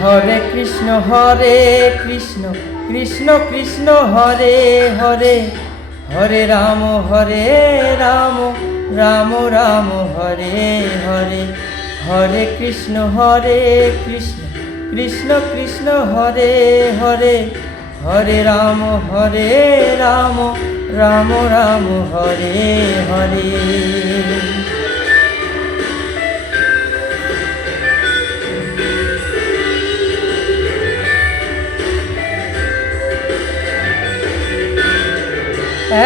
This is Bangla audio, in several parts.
হরে কৃষ্ণ কৃষ্ণ কৃষ্ণ হরে হরে, হরে রাম রাম রাম হরে হরে। হরে কৃষ্ণ কৃষ্ণ কৃষ্ণ হরে হরে, হরে রাম রাম রাম হরে হরে।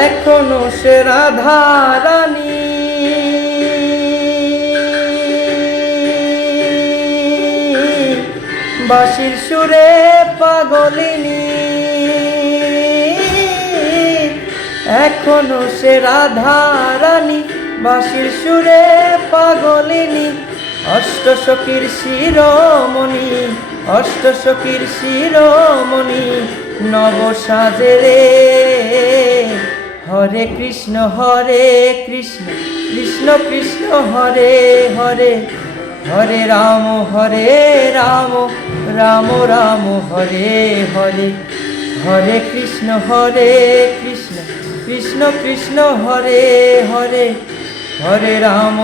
এখনো সে রাধা রানী বাঁশির সুরে পাগলিনী, এখনো সে রাধা রানী বাঁশির সুরে পাগলিনী। অষ্টসখীর শিরোমণি, অষ্টসখীর শিরোমণি নব সাজে রে। হরে কৃষ্ণ কৃষ্ণ কৃষ্ণ হরে হরে, হরে রাম রাম রাম হরে হরে। হরে কৃষ্ণ কৃষ্ণ কৃষ্ণ হরে হরে, হরে রাম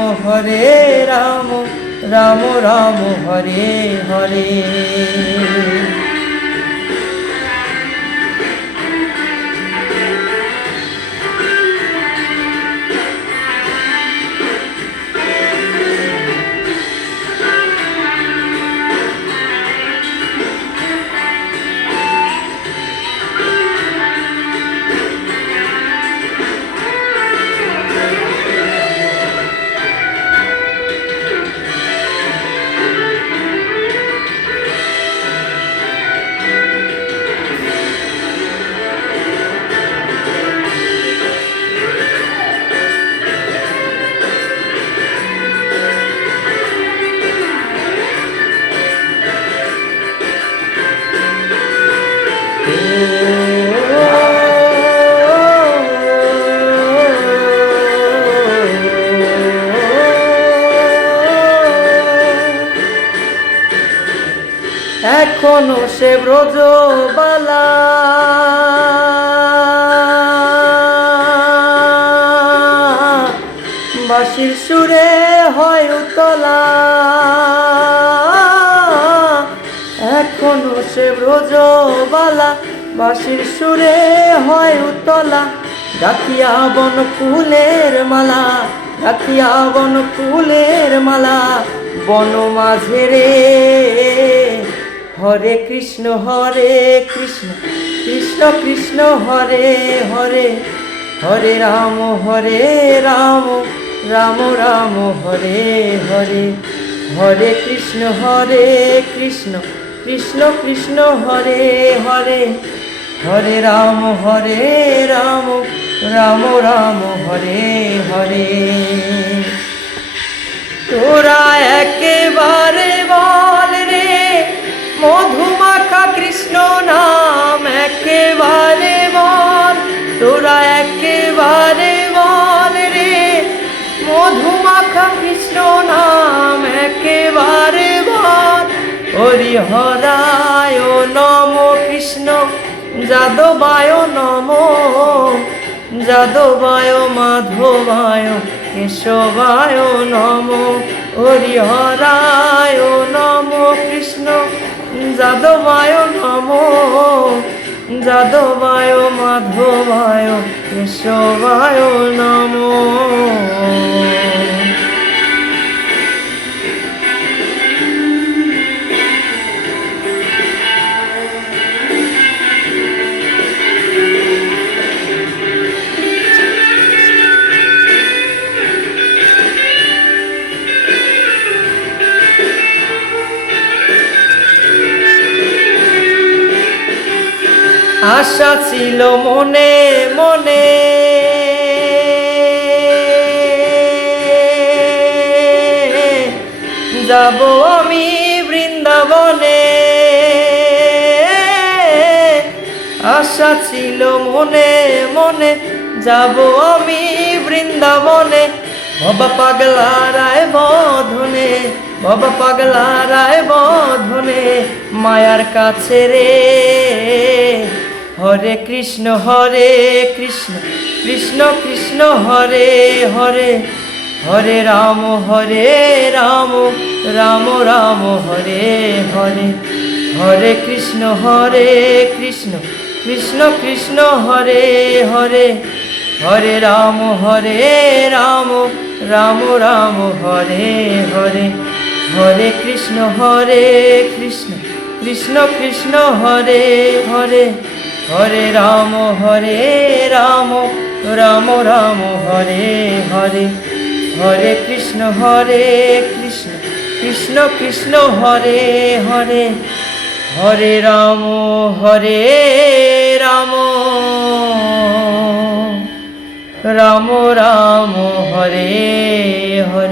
রাম হরে হরে। এখনো সে ব্রজবালা বাঁশির সুরে হয় উতলা, এখনো সে ব্রজবালা বাঁশির সুরে হয় উতলা। ডাকিয়া বন ফুলের মালা, ডাকিয়া বন ফুলের মালা বন মাঝে রে। হরে কৃষ্ণ কৃষ্ণ কৃষ্ণ হরে হরে, হরে রাম রাম হরে হরে। হরে কৃষ্ণ কৃষ্ণ কৃষ্ণ হরে হরে, হরে রাম রাম হরে হরে। তোরা একেবারে বল রে মধুমাখা কৃষ্ণ নাম, একেবারে বল তোরা একেবারে বল রে মধুমাখা কৃষ্ণ নাম, একেবারে বল। হরি হরায় নম কৃষ্ণ যাদবায় নম, যাদবায় মাধবায় কেশবায় নম। হরি হরায় নম কৃষ্ণ যাদবায় নম, যাদবায় মাধবায় কেশবায় নম। আশা ছিল মনে মনে যাব আমি বৃন্দাবনে, আশা ছিল মনে মনে যাব আমি বৃন্দাবনে। ভবা পাগলা রায় বধনে বাবা পাগলা রায় বধনে মায়ার কাছে রে। হরে কৃষ্ণ কৃষ্ণ কৃষ্ণ হরে হরে, হরে রাম রাম রাম হরে হরে। হরে কৃষ্ণ কৃষ্ণ কৃষ্ণ হরে হরে, হরে রাম রাম রাম হরে হরে। হরে কৃষ্ণ কৃষ্ণ কৃষ্ণ হরে হরে, হরে রাম রাম রাম হরে হরে। হরে কৃষ্ণ কৃষ্ণ কৃষ্ণ হরে হরে, হরে রাম রাম রাম রাম হরে হরে।